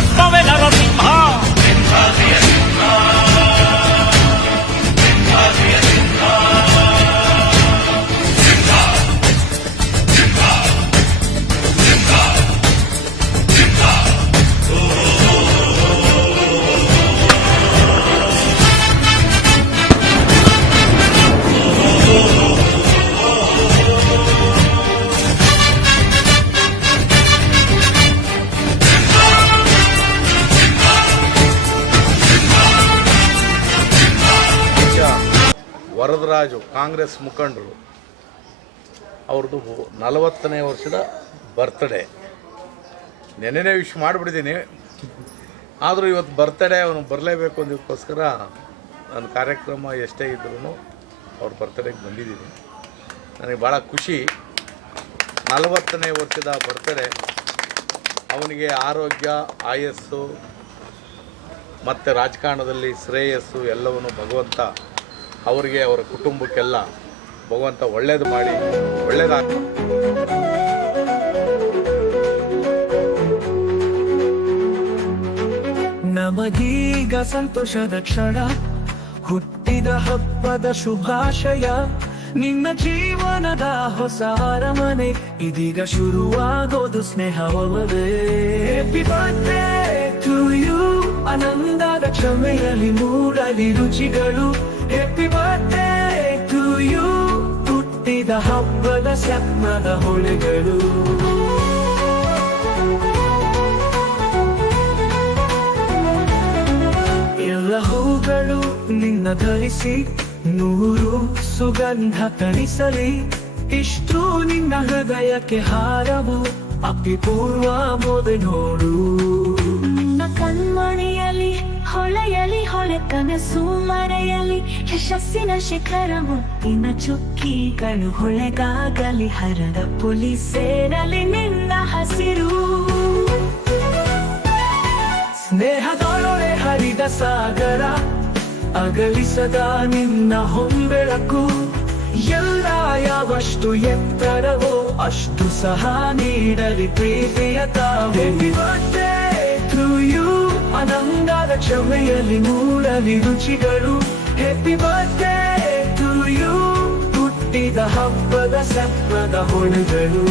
Las novelas, los ritmos Raju Congress ಮುಖಂಡರು, ಅವ್ರದ್ದು ನಲವತ್ತನೇ ವರ್ಷದ ಬರ್ತ್ಡೇ ನೆನ್ನೆನೇ ವಿಶ್ ಮಾಡಿಬಿಟ್ಟಿದ್ದೀನಿ. ಆದರೂ ಇವತ್ತು ಬರ್ತಡೇ ಅವನು ಬರಲೇಬೇಕು ಅಂದಕ್ಕೋಸ್ಕರ ನನ್ನ ಕಾರ್ಯಕ್ರಮ ಎಷ್ಟೇ ಇದ್ರೂ ಅವ್ರ ಬರ್ತಡೇಗೆ ಬಂದಿದ್ದೀನಿ. ನನಗೆ ಭಾಳ ಖುಷಿ. ನಲವತ್ತನೇ ವರ್ಷದ ಬರ್ತಡೇ ಅವನಿಗೆ ಆರೋಗ್ಯ, ಆಯಸ್ಸು, ಮತ್ತು ರಾಜಕಾರಣದಲ್ಲಿ ಶ್ರೇಯಸ್ಸು ಎಲ್ಲವನ್ನು ಭಗವಂತ ಅವರಿಗೆ ಅವರ ಕುಟುಂಬಕ್ಕೆಲ್ಲ ಭಗವಂತ ಒಳ್ಳೇದು ಮಾಡಿ, ಒಳ್ಳೇದಾಗ ನಮಗೀಗ ಸಂತೋಷದ ಕ್ಷಣ, ಹುಟ್ಟಿದ ಹಬ್ಬದ ಶುಭಾಶಯ, ನಿನ್ನ ಜೀವನದ ಹೊಸ ಅರಮನೆ, ಇದೀಗ ಶುರುವಾಗೋದು ಸ್ನೇಹವೇ ಅನಂದದ ಕ್ಷಮೆಯಲ್ಲಿ ಮೂಡಲಿ ರುಚಿಗಳು. Happy birthday to you. ಹುಟ್ಟಿದ ಹಬ್ಬದ ಸ್ವಪ್ನದ ಹೊಳೆಗಳು. ಎಲ್ಲ ಹೂಗಳು ನಿನ್ನ ಧರಿಸಿ, ನೂರು ಸುಗಂಧ ತಣಿಸಲಿ. ಇಷ್ಟು ನಿನ್ನ ಹೃದಯಕ್ಕೆ ಹಾರವು ಅಪಿಪೂರ್ವ ಮೋದೆ ನೋಡು. ನಿನ್ನ ಕಣ್ಮಣಿಯಲ್ಲಿ ಹೊಳೆಯಲಿ, ಹೊಳೆ ಕನಸು ಮರೆಯಲಿ ಯಶಸ್ಸಿನ ಶಿಖರ ಮುತ್ತಿನ ಚುಕ್ಕಿಗಳು ಹೊಳೆಗಾಗಲಿ ಹರದ ಪುಲಿ ಸೇರಲಿ ನಿನ್ನ ಹಸಿರು. ಸ್ನೇಹದೊಳೊಳೆ ಹರಿದ ಸಾಗರ ಅಗಲಿಸದ ನಿನ್ನ ಹೊಂಬೆಳಕು. ಎಲ್ಲ ಯಾವಷ್ಟು ಎತ್ತರವೋ ಅಷ್ಟು ಸಹ ನೀಡಲಿ ಪ್ರೀತಿಯ ತಾವೆ. ಟು ಯು ಆನಂದದ ಕ್ಷಮೆಯಲ್ಲಿ ಮೂಡಲಿ ರುಚಿಗಳು. ಹೆಪ್ಪಿ ಬರ್ತ್ಡೇ ಟು ಯು ಹುಟ್ಟಿದ ಹಬ್ಬದ ಸತ್ವದ ಹೊಳೆಗಳು.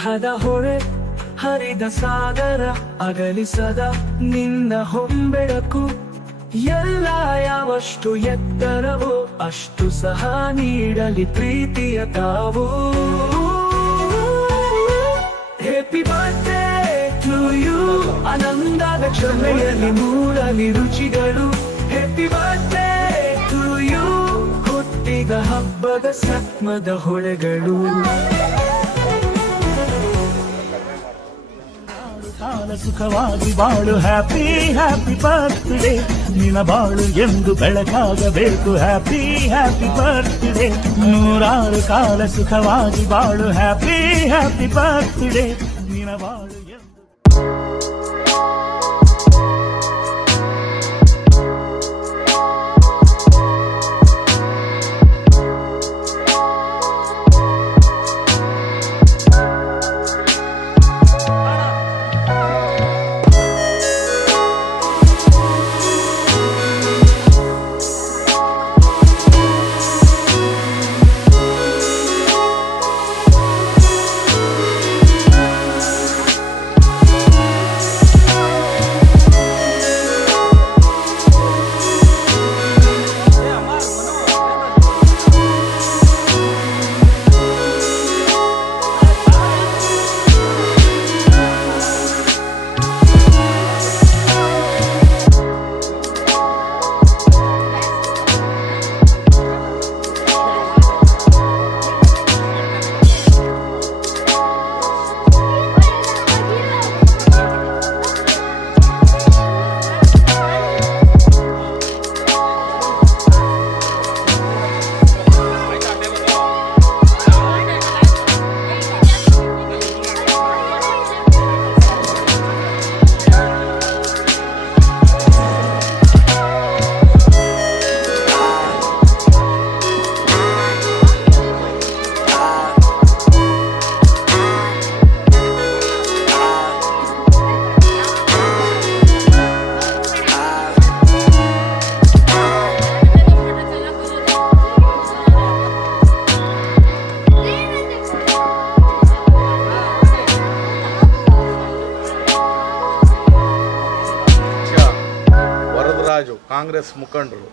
ಸಲಹದ ಹೊಳೆ ಹರಿದ ಸಾಗರ ಅಗಲಿಸದ ನಿನ್ನ ಹೊಂಬೆಳಕು. ಎಲ್ಲ ಯಾವಷ್ಟು ಎತ್ತರವೋ ಅಷ್ಟು ಸಹ ನೀಡಲಿ ಪ್ರೀತಿಯ ತಾವು. ಹೆಪ್ಪಿ ಬರ್ಡೇ ಟು ಯು ಆನಂದದ ಕ್ಷಮೆಯಲ್ಲಿ ಮೂಡಲಿ ರುಚಿಗಳು. ಹೆಪ್ಪಿ ಬರ್ಡೇ ಟು ಯು ಹುಟ್ಟಿದ ಹಬ್ಬದ ಸತ್ಮದ ಹೊಳೆಗಳು. ಕಾಲ ಸುಖವಾಗಿ ಬಾಳು. ಹ್ಯಾಪಿ ಹ್ಯಾಪಿ ಬರ್ತ್ಡೇ ನಿನ ಬಾಳು ಎಂದು ಬೆಳಕಾಗಬೇಕು. ಹ್ಯಾಪಿ ಹ್ಯಾಪಿ ಬರ್ತ್ಡೇ ನೂರಾರು ಕಾಲ ಸುಖವಾಗಿ ಬಾಳು. ಹ್ಯಾಪಿ ಹ್ಯಾಪಿ ಬರ್ತ್ಡೇ ನಿನ ಬಾಳು ಕಾಂಗ್ರೆಸ್ ಮುಖಂಡರು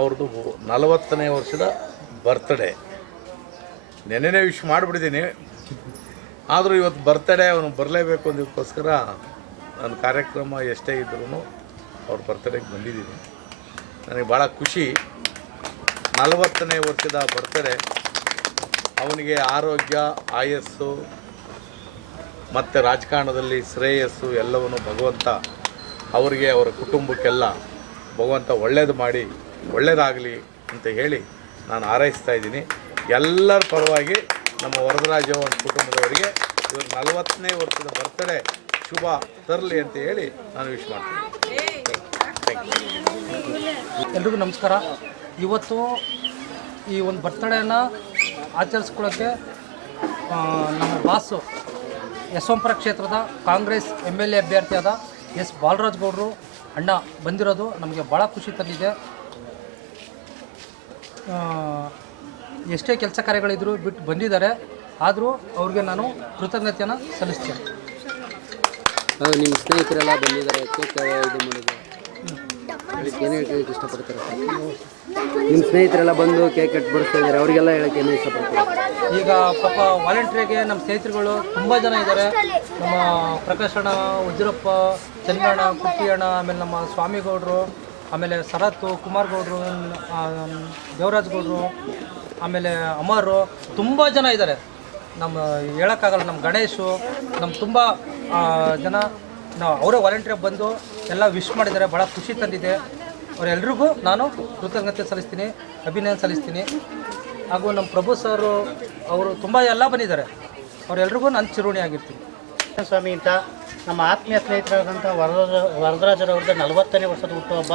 ಅವ್ರದ್ದು ನಲವತ್ತನೇ ವರ್ಷದ ಬರ್ತ್ಡೇ ನೆನ್ನೆನೇ ವಿಶ್ ಮಾಡಿಬಿಟ್ಟಿದ್ದೀನಿ. ಆದರೂ ಇವತ್ತು ಬರ್ತಡೇ ಅವನು ಬರಲೇಬೇಕು ಅಂದಕ್ಕೋಸ್ಕರ ನನ್ನ ಕಾರ್ಯಕ್ರಮ ಎಷ್ಟೇ ಇದ್ರೂ ಅವ್ರ ಬರ್ತಡೇಗೆ ಬಂದಿದ್ದೀನಿ. ನನಗೆ ಭಾಳ ಖುಷಿ. ನಲವತ್ತನೇ ವರ್ಷದ ಬರ್ತಡೇ ಅವನಿಗೆ ಆರೋಗ್ಯ, ಆಯಸ್ಸು, ಮತ್ತು ರಾಜಕಾರಣದಲ್ಲಿ ಶ್ರೇಯಸ್ಸು ಎಲ್ಲವನ್ನು ಭಗವಂತ ಅವರಿಗೆ ಅವರ ಕುಟುಂಬಕ್ಕೆಲ್ಲ ಭಗವಂತ ಒಳ್ಳೇದು ಮಾಡಿ, ಒಳ್ಳೇದಾಗಲಿ ಅಂತ ಹೇಳಿ ನಾನು ಹಾರೈಸ್ತಾ ಇದ್ದೀನಿ. ಎಲ್ಲರ ಪರವಾಗಿ ನಮ್ಮ ವರದರಾಜ ಒಂದು ಕುಟುಂಬದವರಿಗೆ ಇವರು ನಲವತ್ತನೇ ವರ್ಷದ ಬರ್ತಡೇ ಶುಭ ತರಲಿ ಅಂತ ಹೇಳಿ ನಾನು ವಿಶ್ ಮಾಡ್ತೀನಿ. ಎಲ್ರಿಗೂ ನಮಸ್ಕಾರ. ಇವತ್ತು ಈ ಒಂದು ಬರ್ತಡೇನ ಆಚರಿಸ್ಕೊಳ್ಳೋಕ್ಕೆ ನಮ್ಮ ಬಾಸು ಯಶವಂತಪುರ ಕ್ಷೇತ್ರದ ಕಾಂಗ್ರೆಸ್ ಎಂ ಎಲ್ ಎ ಅಭ್ಯರ್ಥಿಯಾದ ಎಸ್ ಬಾಲರಾಜ್ ಗೌಡರು ಅಣ್ಣ ಬಂದಿರೋದು. ನಮಗೆ ಭಾಳ ಖುಷಿ ತಂದಿದೆ. ಎಷ್ಟೇ ಕೆಲಸ ಕಾರ್ಯಗಳಿದ್ರು ಬಿಟ್ಟು ಬಂದಿದ್ದಾರೆ. ಆದರೂ ಅವ್ರಿಗೆ ನಾನು ಕೃತಜ್ಞತೆಯನ್ನು ಸಲ್ಲಿಸ್ತೇನೆ. ನಿಮ್ಮ ಸ್ನೇಹಿತರೆಲ್ಲ ಬಂದಿದ್ದಾರೆ. ಇದು ಮಾಡೋದು ಅದಕ್ಕೆ ಏನು ಹೇಳಕ್ಕೆ ಇಷ್ಟಪಡ್ತಾರೆ. ನಿಮ್ಮ ಸ್ನೇಹಿತರೆಲ್ಲ ಬಂದು ಕೇಕ್ ಕಟ್ ಬಡಿಸ್ತಾ ಇದ್ದಾರೆ, ಅವರಿಗೆಲ್ಲ ಹೇಳಕ್ಕೆ ಏನು ಇಷ್ಟಪಡ್ತಾರೆ? ಈಗ ಪಾಪ ವಾಲಂಟ್ರಿಗೆ ನಮ್ಮ ಸ್ನೇಹಿತರುಗಳು ತುಂಬ ಜನ ಇದ್ದಾರೆ. ನಮ್ಮ ಪ್ರಕಾಶ್ ಅಣ್ಣ ಉಜ್ರಪ್ಪ ಚಂದ್ರಣ್ಣ, ಕುಟ್ಟಿ ಅಣ್ಣ, ಆಮೇಲೆ ನಮ್ಮ ಸ್ವಾಮಿಗೌಡರು ಆಮೇಲೆ ಶರತ್ತು ಕುಮಾರ್ ಗೌಡರು ದೇವರಾಜ್ ಗೌಡರು, ಆಮೇಲೆ ಅಮರು, ತುಂಬ ಜನ ಇದ್ದಾರೆ. ನಮ್ಮ ಹೇಳೋಕ್ಕಾಗಲ್ಲ, ನಮ್ಮ ಗಣೇಶು, ನಮ್ಮ ತುಂಬ ಜನ ನಾವು ಅವರೇ ವಾಲಂಟಿಯರ್ ಬಂದು ಎಲ್ಲ ವಿಶ್ ಮಾಡಿದ್ದಾರೆ. ಭಾಳ ಖುಷಿ ತಂದಿದೆ. ಅವರೆಲ್ರಿಗೂ ನಾನು ಕೃತಜ್ಞತೆ ಸಲ್ಲಿಸ್ತೀನಿ, ಅಭಿನಂದನೆ ಸಲ್ಲಿಸ್ತೀನಿ. ಹಾಗೂ ನಮ್ಮ ಪ್ರಭು ಸರ್ ಅವರು ತುಂಬ ಎಲ್ಲ ಬಂದಿದ್ದಾರೆ. ಅವರೆಲ್ರಿಗೂ ನಾನು ಚಿರುಣಿ ಆಗಿರ್ತೀನಿ. ಸ್ವಾಮಿ ಅಂತ ನಮ್ಮ ಆತ್ಮೀಯ ಸ್ನೇಹಿತರಾದಂಥ ವರದರಾಜ, ವರದರಾಜರವ್ರದ್ದು ನಲವತ್ತನೇ ವರ್ಷದ ಹುಟ್ಟುಹಬ್ಬ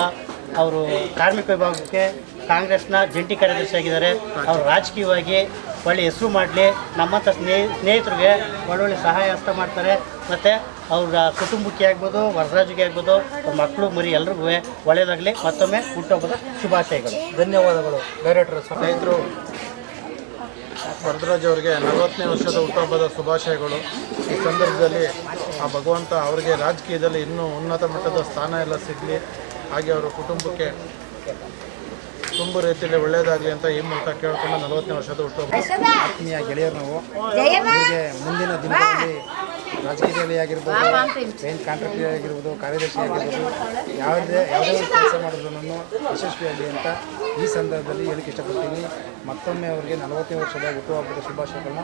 ಅವರು ಕಾರ್ಮಿಕ ವಿಭಾಗಕ್ಕೆ ಕಾಂಗ್ರೆಸ್ನ ಜಂಟಿ ಕಾರ್ಯದರ್ಶಿಯಾಗಿದ್ದಾರೆ ಅವರು ರಾಜಕೀಯವಾಗಿ ಒಳ್ಳೆ ಹೆಸರು ಮಾಡಲಿ. ನಮ್ಮಂಥ ಸ್ನೇಹಿ, ಸ್ನೇಹಿತರಿಗೆ ಒಳ್ಳೊಳ್ಳೆ ಸಹಾಯ ಹಸ್ತ ಮಾಡ್ತಾರೆ. ಮತ್ತು ಅವ್ರ ಕುಟುಂಬಕ್ಕೆ ಆಗ್ಬೋದು ವರದರಾಜಿಗೆ ಆಗ್ಬೋದು ಮಕ್ಕಳು ಮರಿ ಎಲ್ರಿಗೂ ಒಳ್ಳೆಯದಾಗಲಿ ಮತ್ತೊಮ್ಮೆ ಹುಟ್ಟುಹಬ್ಬದ ಶುಭಾಶಯಗಳು. ಧನ್ಯವಾದಗಳು. ಡೈರೆಕ್ಟರ್ ಸ್ನೇಹಿತರು ವರದರಾಜ್ ಅವರಿಗೆ ನಲವತ್ತನೇ ವರ್ಷದ ಹುಟ್ಟುಹಬ್ಬದ ಶುಭಾಶಯಗಳು. ಈ ಸಂದರ್ಭದಲ್ಲಿ ಆ ಭಗವಂತ ಅವರಿಗೆ ರಾಜಕೀಯದಲ್ಲಿ ಇನ್ನೂ ಉನ್ನತ ಮಟ್ಟದ ಸ್ಥಾನ ಎಲ್ಲ ಸಿಗಲಿ. ಹಾಗೆ ಅವರ ಕುಟುಂಬಕ್ಕೆ ತುಂಬ ರೀತಿಯಲ್ಲಿ ಒಳ್ಳೆಯದಾಗಲಿ ಅಂತ ಈ ಮೂಲಕ ಕೇಳ್ಕೊಂಡು ನಲವತ್ತನೇ ವರ್ಷದ ಹುಟ್ಟು ಆತ್ಮೀಯ ಗೆಳೆಯರು ನಾವು ಹೀಗೆ ಮುಂದಿನ ದಿನಗಳಲ್ಲಿ ರಾಜಕೀಯದಲ್ಲಿ ಆಗಿರ್ಬೋದು ಮೇನ್ ಕಾಂಟ್ರಾಕ್ಟರ್ ಆಗಿರ್ಬೋದು ಕಾರ್ಯದರ್ಶಿ ಆಗಿರ್ಬೋದು ಯಾವುದೇ ಯಾವುದೇ ಒಂದು ಕೆಲಸ ಮಾಡೋದನ್ನು ಯಶಸ್ವಿಯಾಗಲಿ ಅಂತ ಈ ಸಂದರ್ಭದಲ್ಲಿ ಹೇಳಕ್ಕೆ ಇಷ್ಟಪಡ್ತೀನಿ. ಮತ್ತೊಮ್ಮೆ ಅವರಿಗೆ ನಲವತ್ತನೇ ವರ್ಷದ ಹುಟ್ಟುಹಬ್ಬದ ಶುಭಾಶಯಗಳನ್ನ